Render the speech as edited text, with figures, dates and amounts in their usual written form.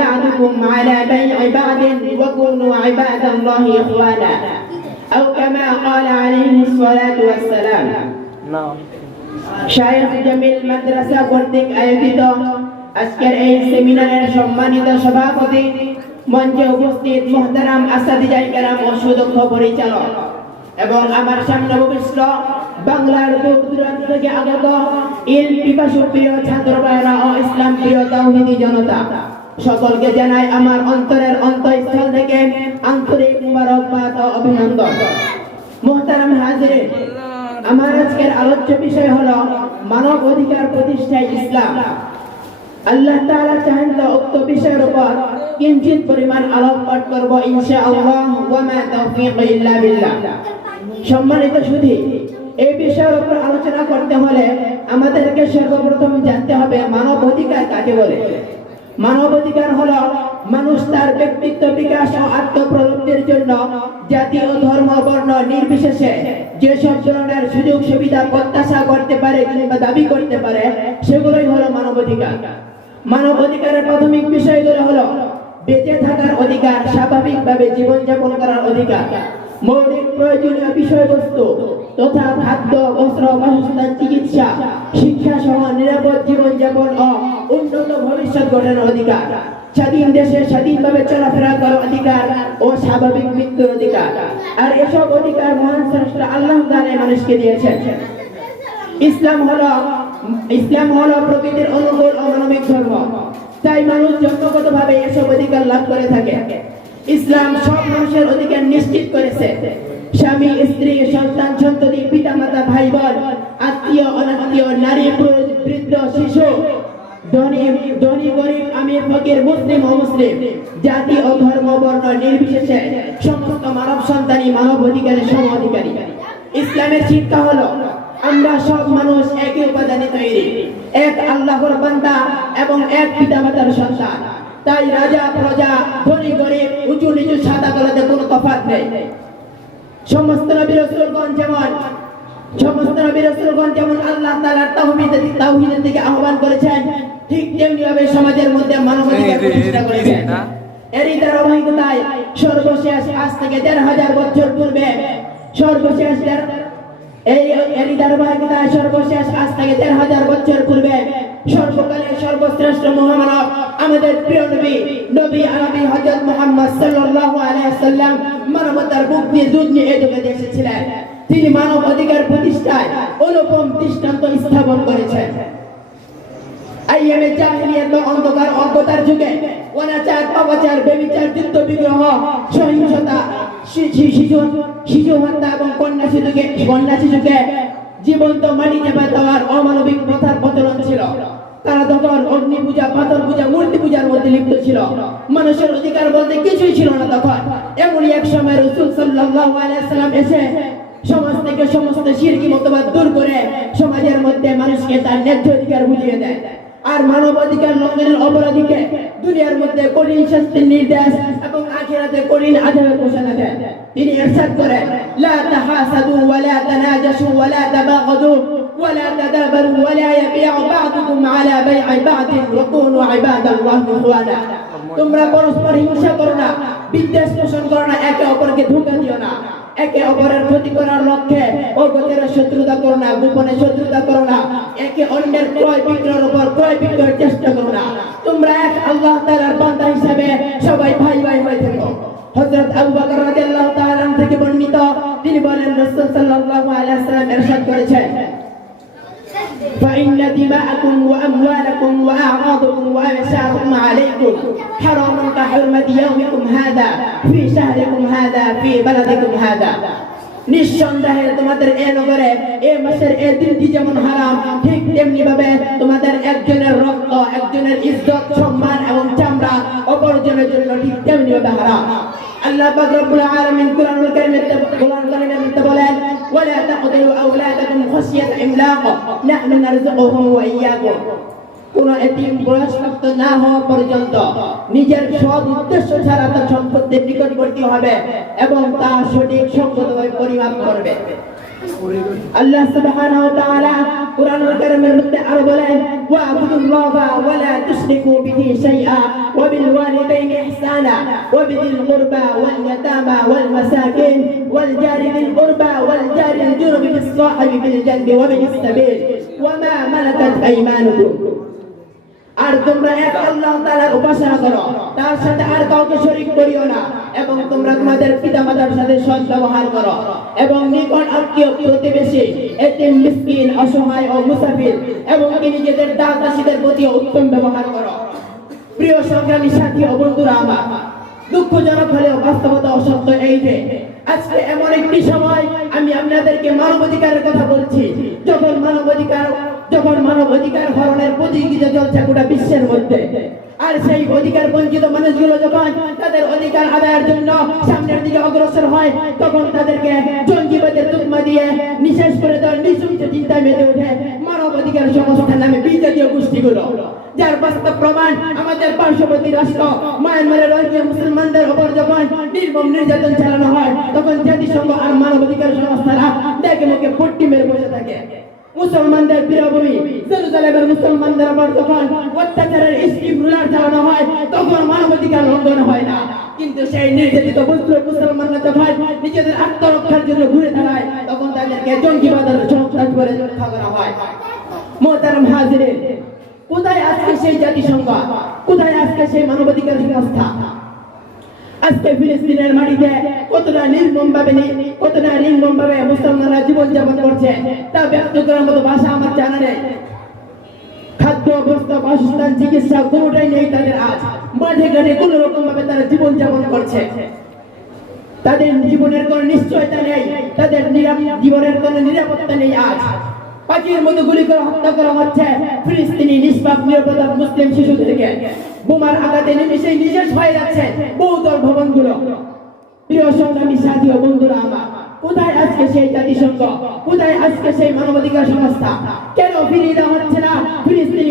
بعضكم على بيع بعض وكونوا عباد الله إخوانا أو كما قال عليه الصلاة والسلام শায়েখ জামিল মাদ্রাসা কর্তৃক আয়োজিত আজকের এই সেমিনারের সম্মানিত সভাপতি, মঞ্চে উপস্থিত মুহতারাম আসাদিজায়ে কেরাম ও সুদক্ষ পরিচালক এবং আমার সামনে উপবিষ্ট বাংলার দূর দূরান্ত থেকে আগত ইলম পিপাসু প্রিয় ছাত্র ভাইরা ও ইসলাম প্রিয় তাওহীদি জনতা, সকলকে জানাই আমার অন্তরের অন্তঃস্থল থেকে আন্তরিক মুবারকবাদ ও অভিনন্দন। মুহতারাম হাজিরিন, আমার আজকের আলোচ্য বিষয় হলো মানব অধিকার প্রতিষ্ঠায় ইসলাম। আল্লাহ তাআলা চাহেন তো উক্ত বিষয়ের উপর কিঞ্চিত পরিমাণ আলোকপাত করব ইনশাআল্লাহ, ওয়া মা তাওফীক ইল্লা বিল্লাহ। সম্মানিত সুধী, এই বিষয়ের উপর আলোচনা করতে হলে আমাদেরকে সর্বপ্রথম জানতে হবে মানব অধিকার কাকে বলে। মানব অধিকার হলো মানুষ তার ব্যক্তিত্ব বিকাশ ও আত্মপ্রলব্ধির জন্য জাতি ও ধর্ম বর্ণ নির্বিশেষে যেসব ধরনের সুযোগ সুবিধা প্রত্যাশা করতে পারে কিংবা দাবি করতে পারে সেগুলোই হলো মানব অধিকার। মানব অধিকারের প্রাথমিক বিষয়গুলো হলো বেঁচে থাকার অধিকার, স্বাভাবিকভাবে জীবনযাপন করার অধিকার, মৌলিক প্রয়োজনীয় বিষয়বস্তু তথা খাদ্য, বস্ত্র, বাসস্থান, চিকিৎসা, শিক্ষা সহ নিরাপদ জীবনযাপন ও উন্নত ভবিষ্যৎ গঠনের অধিকার, স্বাধীন দেশে স্বাধীনভাবে চলাফেরা করার অধিকার ও স্বাভাবিক মৃত্যুর অধিকার। আর এসব অধিকার মহান স্রষ্টা আল্লাহ তাআলা মানুষকে দিয়েছেন। ইসলাম হলো প্রকৃতির অনুকূল ও মানবিক ধর্ম, তাই মানুষ জন্মগতভাবে এসব অধিকার লাভ করে থাকে। ইসলাম সব মানুষের অধিকার নিশ্চিত করেছে। স্বামী, স্ত্রী, সন্তান, সন্ততি, পিতামাতা, ভাই বোন, আত্মীয়, অনাত্মীয়, নারী, পুরুষ, বৃদ্ধ, শিশু, ধনী গরিব, আমির ফকির, মুসলিম অমুসলিম, জাতি ও ধর্ম বর্ণ নির্বিশেষে সমস্ত মানব সন্তানই মানব অধিকারের সম অধিকারী। ইসলামের শিক্ষা হলো আমরা সব মানুষ একই উপাদানে তৈরি, এক আল্লাহর বান্দা এবং এক পিতামাতার সন্তান। তাই রাজা প্রজা, ধনী গরিব, উঁচু নিচু, সাদা কালোতে কোনো তফাৎ নেই। সমস্ত নবী রাসূলগণ যেমন আল্লাহ তাআলার তাওহীদের দিকে আহ্বান করেছেন, ঠিক তেমনি ভাবে সমাজের মধ্যে মানবাধিকার প্রতিষ্ঠা করেছেন। এরই ধারাবাহিকতায় সর্বশেষ আজ থেকে ১৫০০ বছর পূর্বে সর্বকালের সর্বশ্রেষ্ঠ মহামানব আমাদের প্রিয় নবী আরবি হযরত মুহাম্মদ সাল্লাল্লাহু আলাইহি ওয়াসাল্লাম মানবতার বুক দিয়ে দুধ নিয়ে এই জগতে এসেছিলেন। তিনি মানব অধিকার প্রতিষ্ঠায় অনুপম দৃষ্টান্ত স্থাপন করেছেন। আইয়ামে জাহিলিয়াত অন্ধকার অজ্ঞতার যুগে অনাচার, পাপাচার, ব্যভিচার, যুদ্ধ বিগ্রহ, সহিংসতা, শিশু হত্যা এবং কন্যা শিশুকে জীবন্ত মাটিতে দেওয়ার অমানবিক প্রথার প্রচলন ছিল। তারা তখন অগ্নি পূজা, পাথর পূজা, মূর্তি পূজার মধ্যে লিপ্ত ছিল। মানুষের অধিকার বলতে কিছুই ছিল না তখন। এমনই এক সময় রাসূল সাল্লাল্লাহু আলাইহি ওয়াসাল্লাম এসে সমাজ থেকে সমস্ত শিরকি মতবাদ দূর করে সমাজের মধ্যে মানুষকে তার ন্যায্য অধিকার বুঝিয়ে দেয়। আর মানব অধিকার লঙ্ঘনের অপরাধীকে দুনিয়ার মধ্যে কঠিন শাস্তির নির্দেশ এবং আখিরাতে কঠিন আযাবের ঘোষণা দেন। তিনি ইরশাদ করেন, লা তাহাসাদু ওয়া লা তানাজাসু ওয়া লা তাবাগাদু ওয়া লা তাদাবারু ওয়া লা ইয়াবিউ বা'দুকুম আলা বাই'i বা'দিন ওয়া কুনু ইবাদাল্লাহি ইখওয়ানা। তোমরা পরস্পর হিংসা করো না, বিদ্বেষ পোষণ করো না, একে অপরকে ধোঁকা দিও না, একে অপরের ক্ষতি করার লক্ষ্যে অগোচরে শত্রুতা করো না, গোপনে শত্রুতা করো না, একে অন্যের ক্রয় বিক্রয়ের উপর ক্রয় বিক্রয়ের চেষ্টা করো না। তোমরা এক আল্লাহ তাআলার বান্দা হিসেবে সবাই ভাই ভাই হয়ে থেকো। হযরত আবু বকর রাদিয়াল্লাহু তাআলা আনহু থেকে বর্ণিত, তিনি বলেন রাসূল সাল্লাল্লাহু আলাইহি ওয়াসাল্লাম ইরশাদ করেছেন, فإن دماءكم وأموالكم وأعراضكم وأنسابكم عليكم حرام كحرمة يومكم هذا في شهركم هذا في بلدكم هذا। নিঃসন্দেহে তোমাদের এই নগরে এই মাসের এই দিনটি যেমন হারাম, ঠিক তেমনি ভাবে তোমাদের একজনের রক্ত, একজনের ইজ্জত, সম্মান এবং চামড়া অপরজনের জন্য ঠিক তেমনি ভাবে হারাম। আল্লাহ পাক রব্বুল আলামিন কুরআনুল কারীমে বলেন, ওয়ালা তাকতুলু আওলাদাকুম খাশিয়াতা ইমলাক নাহনু নারযুকুহুম ওয়া ইয়্যাকুম। কোন এতিম বয়সপ্রাপ্ত না হওয়া পর্যন্ত নিজের সৎ উদ্দেশ্য ছাড়া তার সম্পত্তির নিকটবর্তী হবে এবং তা সঠিক সঙ্গতভাবে পরিমাপ করবে। আল্লাহ সুবহানাহু ওয়া তাআলা কুরআনুল কারীমের মধ্যে আরো বলেন ওয়া'বুদুল্লাহা ওয়া লা তুশরিকু বিহি শাইআ ওয়া বিল ওয়ালিদাইনি ইহসানা ওয়া বিযিল কুরবা ওয়াল ইয়াতামা ওয়াল মাসাকিন ওয়াল জারি বিল কুরবা ওয়াল জারি আল জুনুবি বিস সাহিবি বিল জানবি ওয়া বিস সাবিল ওয়া মা মালাকাত আইমানুকুম। আর তোমরা এক আল্লাহ তাআলার উপাসনা করো, তার সাথে আর কাউকে শরীক করিও না, এবং তোমরা তোমাদের পিতামাতার সাথে সৎ ব্যবহার করো, এবং নিকট আত্মীয় প্রতিবেশী এতিম মিসকিন অসহায় ও মুসাফির এবং নিজেদের দাস-দাসীদের প্রতি উত্তম ব্যবহার করো। প্রিয় সংগ্রামী সাথী ও বন্ধুরা আমার, দুঃখজনক হলেও বাস্তবতা অসত্য এই যে আজকে এমন একটি সময় আমি আপনাদেরকে মানবাধিকারের কথা বলছি, যখন মানবাধিকার হরণের প্রতিযোগিতা চলছে গোটা বিশ্বের মধ্যে। আর সেই অধিকার বঞ্চিত মানুষগুলো যখন তাদের অধিকার আদায়ের জন্য সামনের দিকে অগ্রসর হয়, তখন তাদেরকে জঙ্গিবাদের তুকমা দিয়ে নিঃশেষ করে দেওয়ার নিঃশংস চিন্তায় মেতে ওঠে মানবাধিকার সংস্থার নামে বিজাতীয় গোষ্ঠীগুলো, যার বাস্তব প্রমাণ আমাদের পার্শ্ববর্তী রাষ্ট্র মায়ানমারের রোহিঙ্গা মুসলমানদের উপর যখন নির্মম নির্যাতন চালানো হয়, তখন জাতিসংঘ আর মানবাধিকার সংস্থারা দেখে মুখে পট্টি মেরে বসে থাকে। মুসলমানদের প্রিয়ভূমি জেরুজালেমের মুসলমানদের উপর যখন অত্যাচারের স্টিম রুলার চালানো হয়, তখন মানবাধিকার লঙ্ঘন হয় না, কিন্তু সেই নির্যাতিত মুসলমানরা যখন নিজেদের আত্মরক্ষার জন্য ঘুরে দাঁড়ায়, তখন তাদেরকে জঙ্গিবাদের সংস্থান করে রক্ষা করা হয়। মোহতারাম হাজিরিন, কোথায় আজকে সেই জাতিসংঘ, কোথায় আজকে সেই মানবাধিকার সংস্থা? আজকে ফিলিস্তিনের মাটিতে কতটা নির্মম ভাবে মুসলমানরা জীবন যাপন করছে তা ব্যক্ত করার মতো ভাষা আমার জানা নেই। খাদ্য, বস্ত্র, বাসস্থান, চিকিৎসা কোনোটাই নেই তাদের। আজ মাঠে ঘাটে কোন রকম ভাবে তারা জীবন যাপন করছে, তাদের জীবনের কোনো নিশ্চয়তা নেই, তাদের জীবনের কোনো নিরাপত্তা নেই। আজ পাখির মতো গুলি করে হত্যা করা হচ্ছে ফিলিস্তিনি নিষ্পাপ নিরাপরাধ মুসলিম শিশুদেরকে। বোমার আঘাতে নিমেষেই নিঃশেষ হয়ে যাচ্ছে বহুতল ভবনগুলো। প্রিয় সংগ্রামী সাথী ও বন্ধুরা আমার, কোথায় আজকে সেই জাতিসংঘ, কোথায় আজকে সেই মানবাধিকার সংস্থা? কেন ফিরিয়ে দেওয়া হচ্ছে না ফিলিস্তিনি